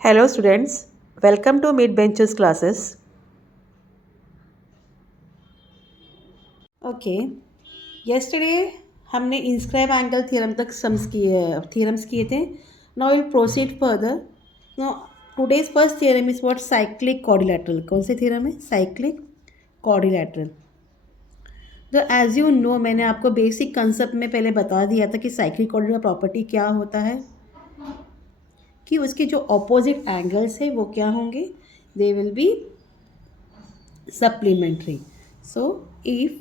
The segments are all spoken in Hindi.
Hello students, welcome to Mid Benches classes. Okay, yesterday हमने inscribe angle theorem तक theorems किए थे. Now we'll proceed further. Now today's first theorem is what? Cyclic quadrilateral. कौन से theorem है? Cyclic quadrilateral. तो एज यू नो मैंने आपको बेसिक कंसेप्ट में पहले बता दिया था कि साइक्लिक quadrilateral प्रॉपर्टी क्या होता है, कि उसके जो ऑपोजिट एंगल्स है वो क्या होंगे, they will be supplementary. So if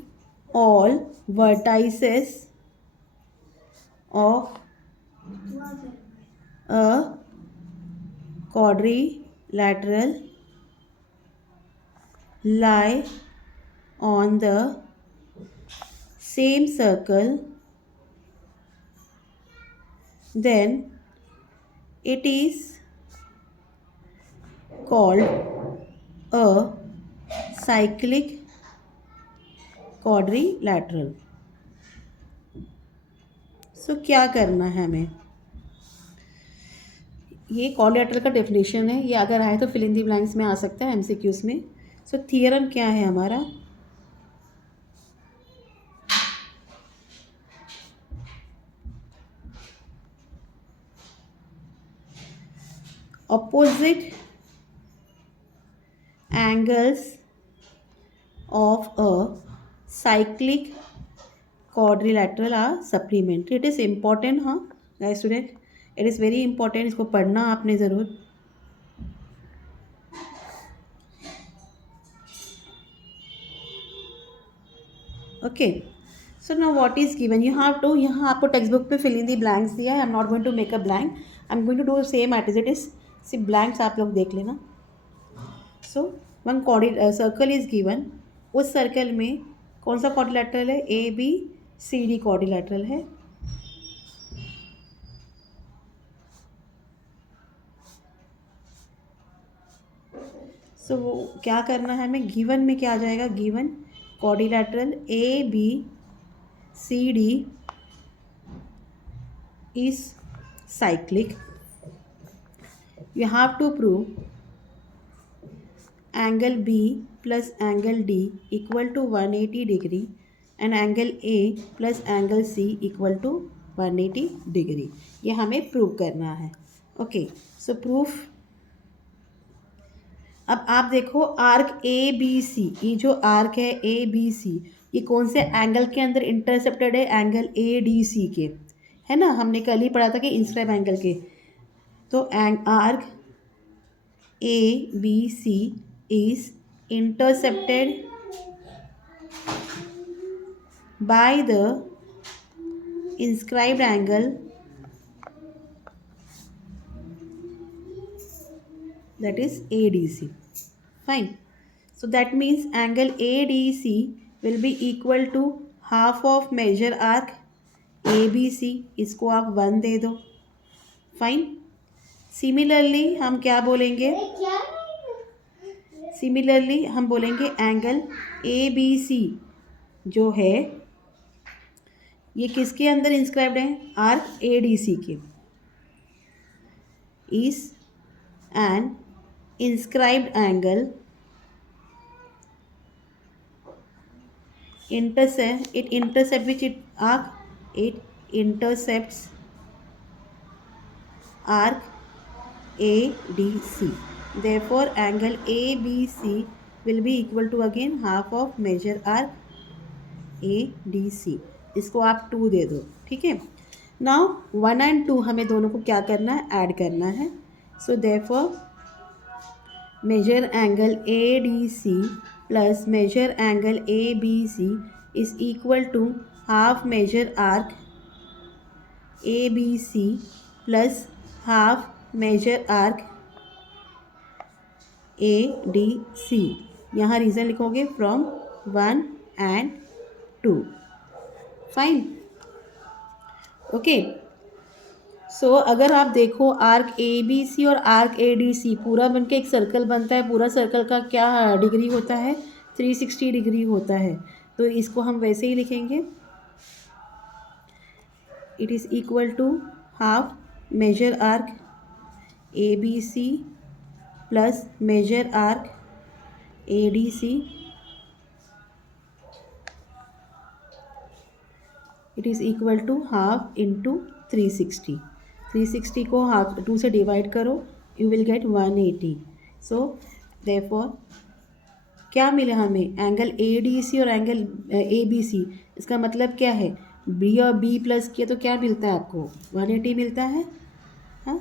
all vertices of a quadrilateral lie on the same circle, then it is called a cyclic quadrilateral. सो क्या करना है हमें, ये क्वाड्रिलेटरल का डेफिनेशन है, ये अगर आए तो फिल इन दी ब्लैंक्स में आ सकता है एमसीक्यूज में. सो थियरम क्या है हमारा, opposite angles of a cyclic quadrilateral are supplementary. It is important, हाँ guys student, it is very important. इसको पढ़ना आपने ज़रूर. Okay, so now what is given, you have to, यहाँ आपको टेक्स्ट बुक पे फिल इन दी ब्लैंक्स दिया है. I am not going to make a blank, I am going to do same at is it is. सिर्फ ब्लैंक्स आप लोग देख लेना. So one circle is given, उस सर्कल में कौन सा क्वाड्रिलेटरल है, A B C D quadrilateral है. सो वो क्या करना है हमें, गिवन में क्या आ जाएगा, given quadrilateral A B C D is cyclic. You have to prove angle B plus angle D equal to 180 degree and angle A plus angle C equal to 180 degree. ये हमें प्रूव करना है. ओके, सो प्रूफ. अब आप देखो आर्क ए बी सी, ये जो आर्क है ए बी सी, ये कौन से एंगल के अंदर इंटरसेप्टेड है, एंगल ए डी सी के, है ना. हमने कल ही पढ़ा था कि इंस्क्राइब एंगल के. तो arc A B C is intercepted by the inscribed angle, that is ADC. Fine. So that means angle ADC will be equal to half of measure arc ABC. इसको आप 1 दे दो. फाइन. सिमिलरली हम क्या बोलेंगे, सिमिलरली हम बोलेंगे एंगल ए बी सी जो है ये किसके अंदर इंस्क्राइब्ड है, आर्क ए डी सी के. Is an inscribed angle it intercept which it arc, it intercepts arc ADC. Therefore angle ABC will be equal to again half of measure arc ADC. इसको आप 2 दे दो. ठीक है. नाउ 1 and 2 हमें दोनों को क्या करना है, ऐड करना है. So therefore measure angle ADC plus measure angle ABC is equal to half measure arc ABC plus half measure arc ADC. यहाँ रीज़न लिखोगे फ्रॉम 1 and 2. फाइन. ओके. सो अगर आप देखो आर्क ए बी सी और आर्क ए डी सी पूरा बनके एक सर्कल बनता है. पूरा सर्कल का क्या डिग्री होता है, 360 डिग्री होता है. तो इसको हम वैसे ही लिखेंगे, it is equal to half major arc ABC plus measure arc ADC, it is equal to half into 360. 360 को हाफ 2 से डिवाइड करो, you will get 180. So therefore क्या मिला हमें, एंगल ADC और एंगल ABC. इसका मतलब क्या है, B और B प्लस किया तो क्या मिलता है आपको, 180 मिलता है. हाँ,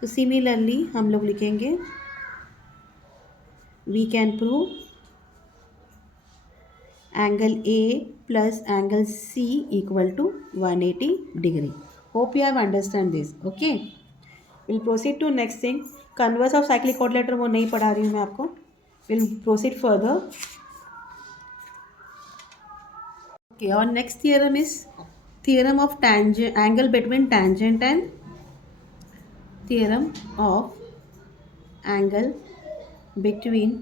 तो सिमिलरली हम लोग लिखेंगे we can prove angle A plus angle C equal to 180 degree. Hope you have understand this. Okay, we'll proceed to next thing. Converse of cyclic quadrilateral वो नहीं पढ़ा रही हूँ मैं आपको. We'll proceed further. Okay, our next theorem is theorem of tangent angle between tangent and theorem of angle between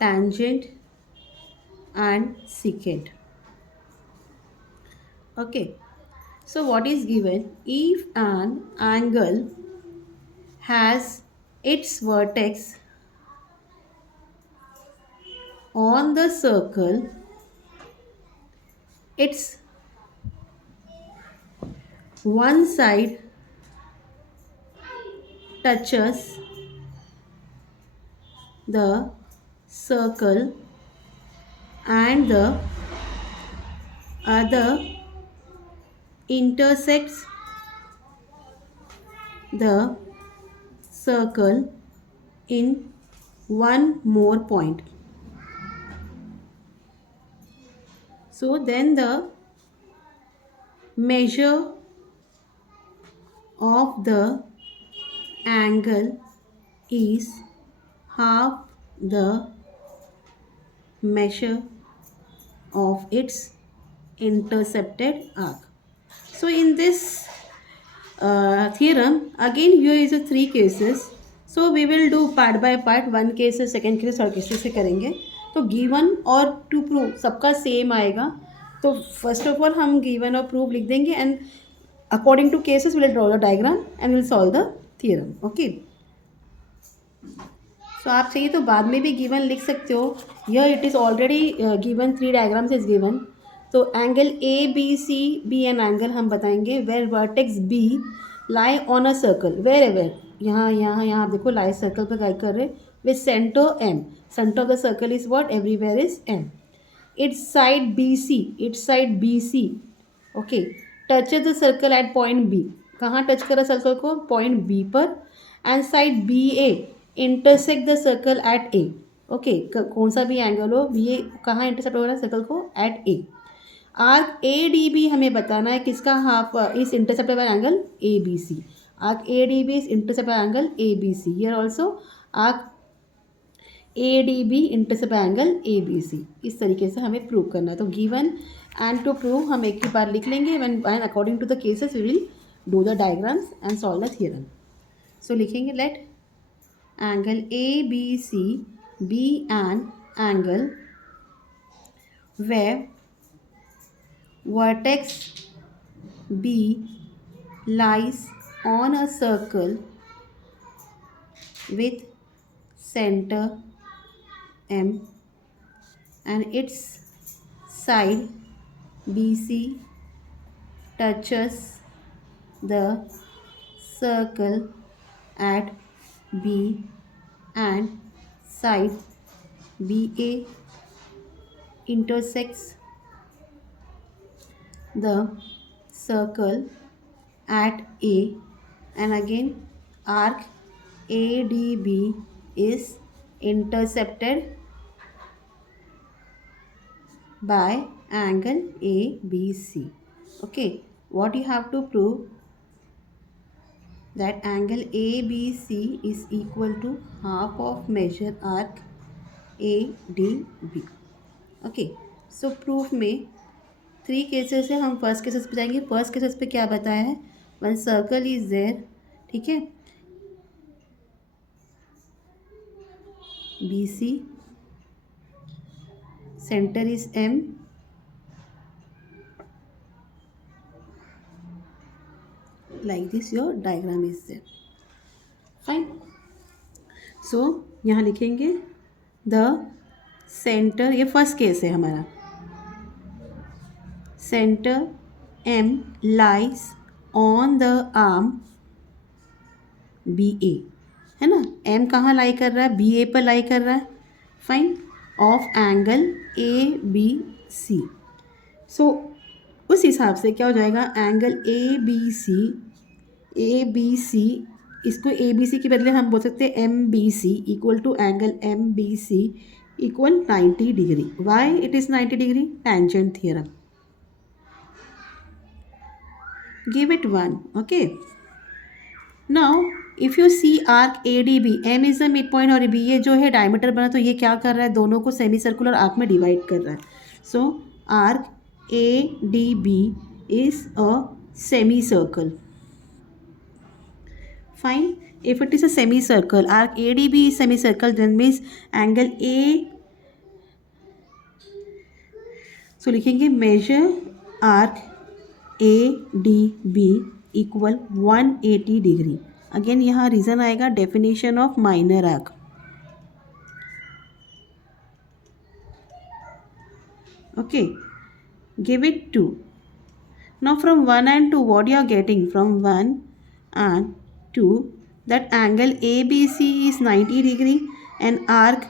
tangent and secant. Okay, so what is given, if an angle has its vertex on the circle, its one side touches the circle and the other intersects the circle in one more point. So then the measure of the angle is half the measure of its intercepted arc. So in this theorem again here is a 3 cases. So we will do part by part, 1 cases, second cases, third cases से करेंगे. तो गिवन और टू प्रूव सबका सेम आएगा. तो फर्स्ट ऑफ ऑल हम गिवन और प्रूव लिख देंगे and according to cases will draw the diagram and will solve the theorem. Okay, so आप चाहिए तो बाद में भी गिवन लिख सकते हो. यह it is already given, 3 diagrams is given. तो angle A B C B N angle हम बताएंगे where vertex B lie on a circle wherever. यहाँ आप देखो लाई सर्कल पर गाइड कर रहे with centre M. Centre of the circle is what, everywhere is M. It's side B C okay touches the circle at point B. कहाँ टच करा सर्कल को, पॉइंट बी पर. And side B A intersect the circle at A. Okay, कौन सा भी एंगल हो, बी ए कहाँ इंटरसेक्ट हो रहा है सर्कल को, at A. Arc A D B हमें बताना है किसका half is intercepted by angle A B C. Arc A D B is intercepted by angle A B C. Here also arc A D B intercept by angle A B C. इस तरीके से हमें प्रूव करना है. तो गिवन एंड टू प्रूव हम एक ही बार लिख लेंगे and according to the cases we will do the diagrams and solve the theorem. So लिखेंगे let angle ABC be an angle where vertex B lies on a circle with center M and its side BC touches the circle at B and side BA intersects the circle at A, and again arc ADB is intercepted by angle ABC. Okay, what you have to prove, that angle ABC is equal to half of measure arc ADB. Okay, so proof में 3 केसेस है. हम फर्स्ट केसेस पे जाएंगे. फर्स्ट केसेस पे क्या बताया है, वन सर्कल इज देयर. ठीक है, BC centre is M, like this your diagram is there. Fine. So यहाँ लिखेंगे द सेंटर, ये फर्स्ट केस है हमारा. Centre M lies on the arm BA, है ना. M कहाँ लाई कर रहा है? BA पर लाई कर रहा है. फाइन. Of angle ABC. सो उस हिसाब से क्या हो जाएगा? एंगल ABC, इसको ABC के बदले हम बोल सकते हैं MBC equal to angle MBC equal 90 degree. Why it is 90 degree? Tangent theorem. Give it 1. Okay. Now if you see arc ADB, M is the mid point और B ये जो है डायमीटर बना, तो ये क्या कर रहा है? दोनों को सेमी सर्कुलर आर्क में डिवाइड कर रहा है. So arc ADB is a semi circle. Fine. If it is a semicircle, arc ADB is semicircle, then means angle A. So लिखेंगे measure arc ADB equal 180 degree. Again यहाँ रीज़न आएगा definition of minor arc. Okay. Give it 2. Now from 1 and 2, what you are getting from 1 and 2, that angle ABC is 90 degree and arc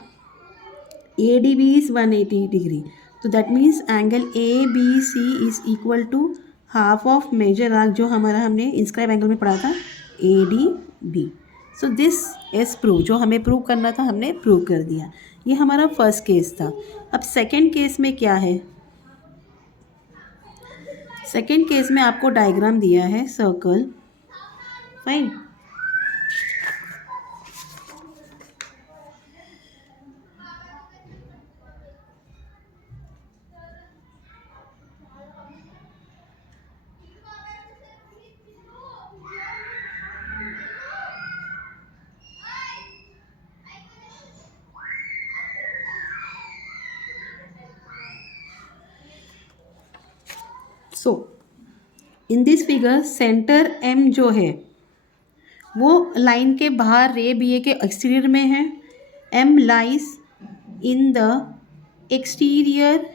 ADB is 180 degree. So that means angle ABC is equal to half of major arc जो हमारा हमने इंस्क्राइब एंगल में पढ़ा था ADB. So this is proof. जो हमें प्रूव करना था हमने प्रूव कर दिया. ये हमारा फर्स्ट केस था. अब सेकेंड केस में क्या है? सेकेंड केस में आपको डायग्राम दिया है circle. Fine. So in this figure centre M जो है वो लाइन के बाहर रे BA के एक्सटीरियर में है. M lies in the exterior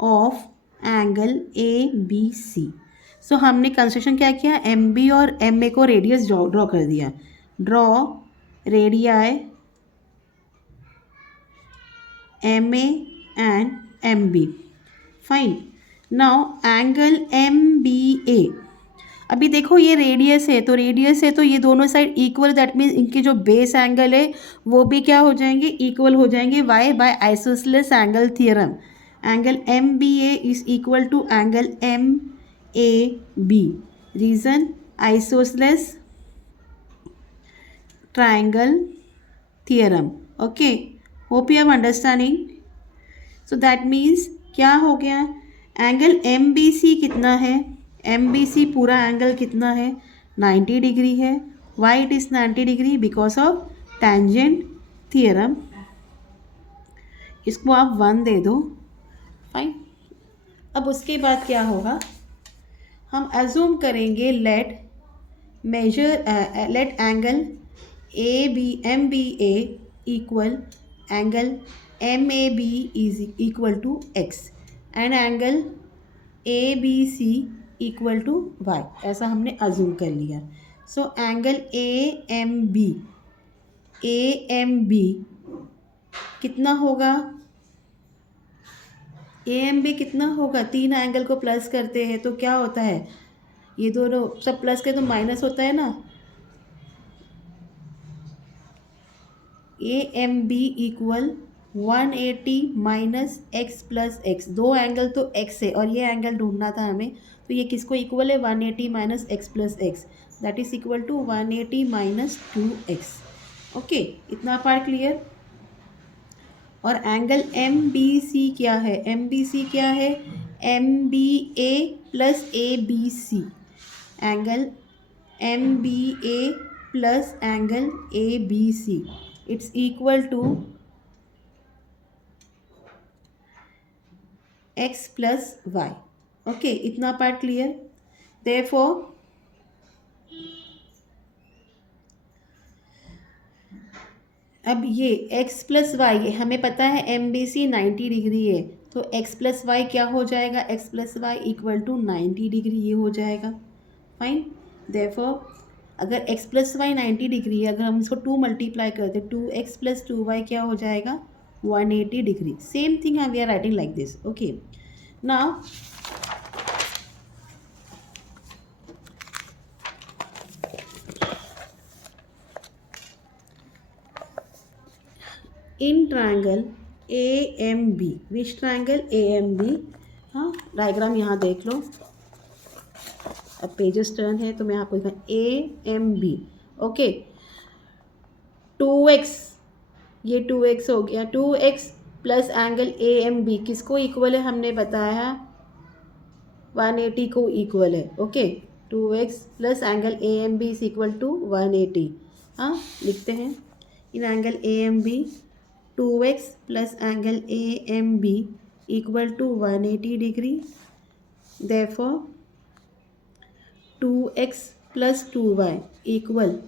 of angle ABC. सो हमने कंस्ट्रक्शन क्या किया? MB और MA को रेडियस ड्रॉ कर दिया. Draw radii MA and MB. Fine. Now angle MBA. अभी देखो ये रेडियस है, तो रेडियस है तो ये दोनों साइड इक्वल, दैट मीन्स इनके जो बेस एंगल है वो भी क्या हो जाएंगे? इक्वल हो जाएंगे. Why? By isosceles angle theorem. Angle MBA is equal to angle MAB. Reason? Isosceles triangle theorem. Okay. Hope you have understanding. So that means क्या हो गया? एंगल MBC कितना है? MBC पूरा एंगल कितना है? 90 डिग्री है. Y it is 90 degree? Because of tangent theorem. इसको आप 1 दे दो. फाइन. अब उसके बाद क्या होगा? हम अज्यूम करेंगे let angle MBA equal angle MAB is equal to X and angle ABC equal to Y. ऐसा हमने अज्यूम कर लिया. सो एंगल AMB कितना होगा? AMB कितना होगा? 3 एंगल को प्लस करते हैं तो क्या होता है? ये दोनों सब प्लस के तो माइनस होता है ना. AMB equal 180 minus X plus X. 2 angle तो X है और ये एंगल ढूंढना था हमें, तो ये किसको इक्वल है? 180 minus X plus X, that is equal to 180 minus 2X. Okay. इतना पार्ट क्लियर. और एंगल MBC क्या है? MBC क्या है? MBA plus ABC. Angle MBA plus angle ABC it's equal to X plus Y. Okay. इतना पार्ट क्लियर. देयरफॉर अब ये x प्लस वाई हमें पता है एम बी सी 90 डिग्री है, तो x प्लस वाई क्या हो जाएगा, x plus y equal to 90 degree ये हो जाएगा। फाइन, देयरफॉर अगर x प्लस वाई 90 डिग्री है, अगर हम इसको 2 मल्टीप्लाई करते 2x प्लस 2y क्या हो जाएगा 180 degree. Same thing we are writing like this. Okay, now in triangle A M B, which triangle A M B, हाँ डायग्राम यहाँ देख लो। अब पेजेस टर्न है तो मैं आपको दिखा ए एम बी। ओके, 2x, ये 2x हो गया, 2x plus angle A M B किसको इक्वल है हमने बताया 180 को इक्वल है। Okay, 2x plus angle A M B is equal to 180। हाँ लिखते हैं, in angle A M B 2x plus angle A M B equal to 180 degree. Therefore 2x plus 2y equal,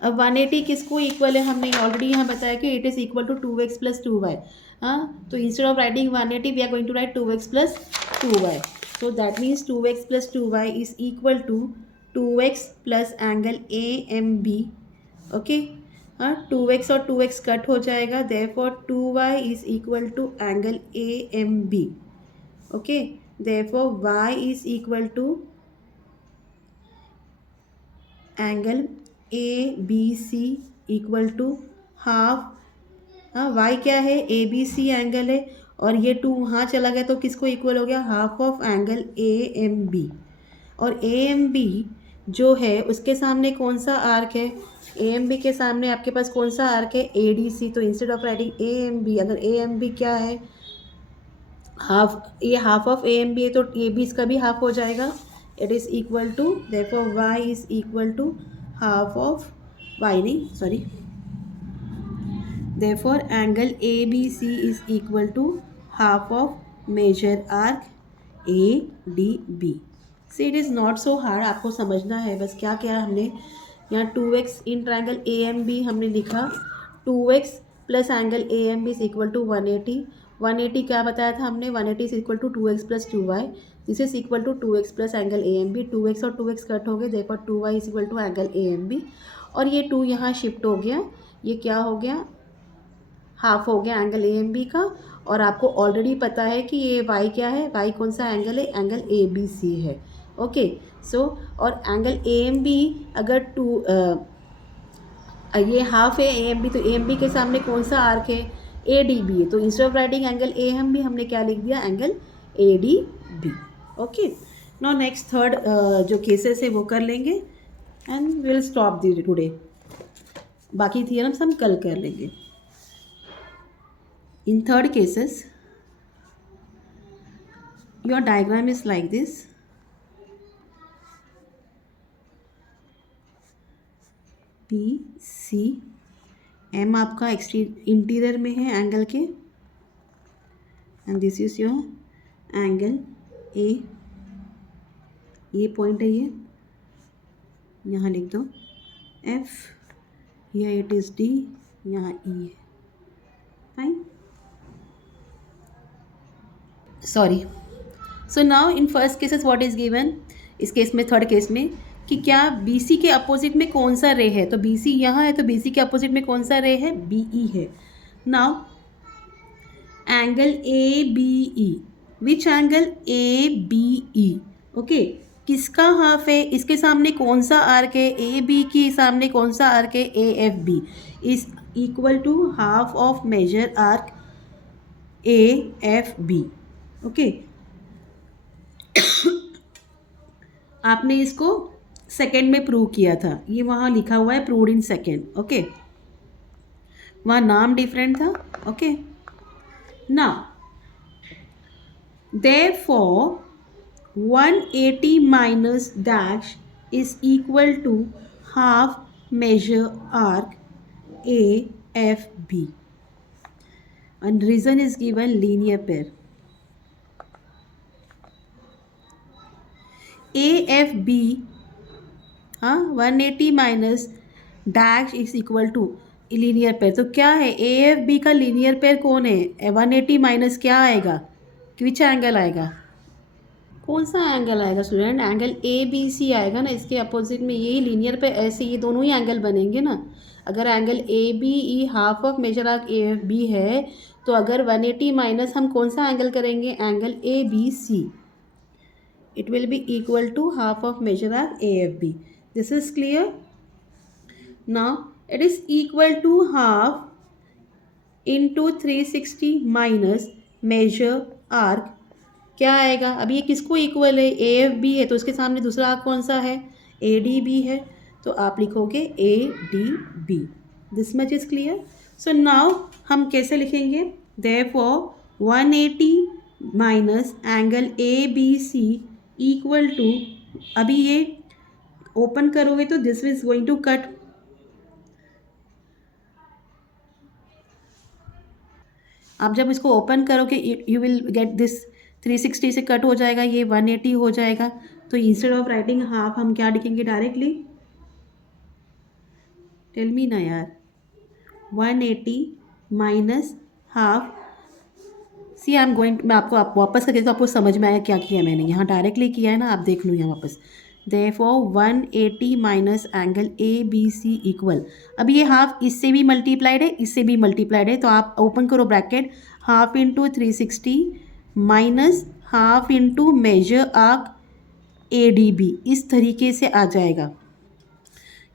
अब 180 किसको इक्वल है हमने ऑलरेडी यहाँ बताया कि it is equal to 2x plus 2y। हाँ, तो instead of writing 180 we are going to write 2x plus 2y। So that means 2x plus 2y is equal to 2x plus angle AMB. Okay, 2x और 2x कट हो जाएगा, therefore 2y is equal to angle AMB. Okay, therefore y is equal to angle ABC equal to half, y क्या है ABC एंगल है, और ये 2 वहाँ चला गया तो किसको इक्वल हो गया हाफ ऑफ एंगल AMB। और AMB जो है उसके सामने कौन सा आर्क है, AMB के सामने आपके पास कौन सा आर्क है ADC। तो इंस्टेड ऑफ राइटिंग AMB, अगर AMB क्या है हाफ, ये हाफ ऑफ AMB है तो ये भी इसका भी हाफ हो जाएगा। It is equal to, therefore y is equal to half of, y नहीं sorry, therefore angle ABC is equal to half of measure arc ADB. See, it is not so hard, आपको समझना है बस क्या क्या हमने यहाँ 2x इन ट्रायंगल AMB हमने लिखा, 2x plus angle AMB is equal to 180। 180 क्या बताया था हमने, 180 is equal to 2x plus 2y, this is equal to 2x plus angle AMB। 2x और 2x कट हो गए, देखो 2y is equal to angle AMB, और ये 2 यहाँ शिफ्ट हो गया, ये क्या हो गया हाफ हो गया एंगल AMB का। और आपको ऑलरेडी पता है कि ये y क्या है, y कौन सा एंगल है, एंगल ABC है। ओके, सो और एंगल AMB अगर ये हाफ है AMB, तो AMB के सामने कौन सा आर्क है ADB है, तो instead of writing angle AMB हमने क्या लिख दिया angle ADB। Okay, now next third जो केसेस है वो कर लेंगे and will stop the today, बाकी थियरम्स हम कल कर लेंगे। In third cases, your diagram is like this. P C M आपका इंटीरियर में है एंगल के, and this is your angle A, ये पॉइंट है, ये यहाँ लिख दो F, यहाँ इट इज़ D, यहाँ E है। Fine, sorry. So now in first cases what is given, इस केस में थर्ड केस में कि क्या BC के अपोजिट में कौन सा रे है, तो BC यहाँ है तो BC के अपोजिट में कौन सा रे है BE है। Now angle ABE, which angle ABE, okay, किसका हाफ है, इसके सामने कौन सा आर्क है AB के सामने कौन सा आर्क है AFB, is equal to half of major arc AFB। Okay, आपने इसको सेकेंड में प्रूव किया था, ये वहाँ लिखा हुआ है प्रूव्ड इन सेकेंड। ओके, वहाँ नाम डिफरेंट था। Okay, now therefore 180 minus dash is equal to half major arc AFB, and reason is given linear pair। AFB, हाँ 180 minus dash is equal to, linear pair तो क्या है, ए एफ बी का लीनियर पेयर कौन है, 180 माइनस क्या आएगा, विच एंगल आएगा, कौन सा एंगल आएगा student, angle A B C आएगा ना, इसके अपोजिट में यही लीनियर पे ऐसे ये दोनों ही एंगल बनेंगे ना। अगर angle A B E half of major arc A F B है तो अगर 180 माइनस हम कौन सा एंगल करेंगे, angle A B C, it will be equal to half of major arc A F B. This is clear. Now it is equal to half into 360 minus major arc क्या आएगा, अभी ये किसको इक्वल है, ए एफ बी है तो उसके सामने दूसरा आर्क कौन सा है, ए डी बी है, तो आप लिखोगे A D B. This much is clear. So now हम कैसे लिखेंगे, therefore 180 minus angle A B C equal to, अभी ये ओपन करोगे तो this is going to cut, आप जब इसको ओपन करोगे यू विल गेट दिस 360 से कट हो जाएगा, ये 180 हो जाएगा। तो इंस्टेड ऑफ राइटिंग हाफ हम क्या लिखेंगे डायरेक्टली, टेल मी ना यार, 180 minus half, see I am going, मैं आपको आप वापस करके तो आपको समझ में आया क्या किया मैंने, यहाँ डायरेक्टली किया है ना, आप देख लो यहाँ वापस। Therefore 180 minus angle A B C equal, अब ये हाफ इससे भी मल्टीप्लाइड है इससे भी मल्टीप्लाइड है, तो आप ओपन करो bracket, half into 360 minus half into major arc A D B, इस तरीके से आ जाएगा।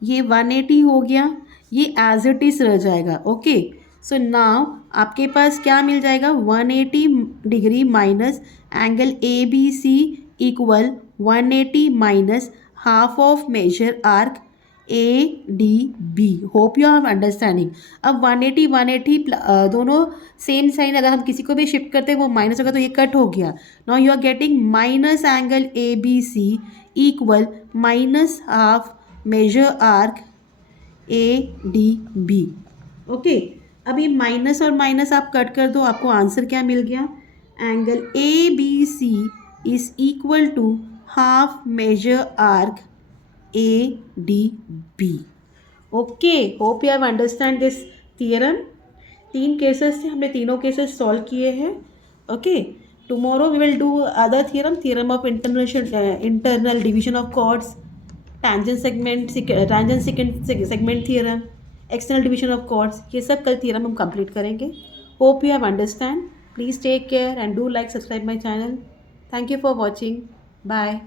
ये 180 हो गया, ये एज इट इज रह जाएगा। ओके, सो नाउ आपके पास क्या मिल जाएगा, 180 degree minus angle A B C equal 180 minus half of major arc A D B. Hope you are understanding. अब 180 180 दोनों सेम साइन, अगर हम किसी को भी शिफ्ट करते हैं वो माइनस होगा तो ये कट हो गया। Now you are getting minus angle A B C equal minus half major arc A D B. Okay, अभी माइनस और माइनस आप कट कर दो, आपको आंसर क्या मिल गया, angle A B C is equal to half major arc A D B. Okay, hope you have understand this theorem. 3 cases थे, हमने तीनों केसेस सॉल्व किए हैं। Okay, tomorrow we will do other theorem of internal division of chords, tangent segment theorem, external division of chords, ये सब कल theorem हम कंप्लीट करेंगे। Hope you have understand. Please take care and do like subscribe my channel. Thank you for watching. Bye.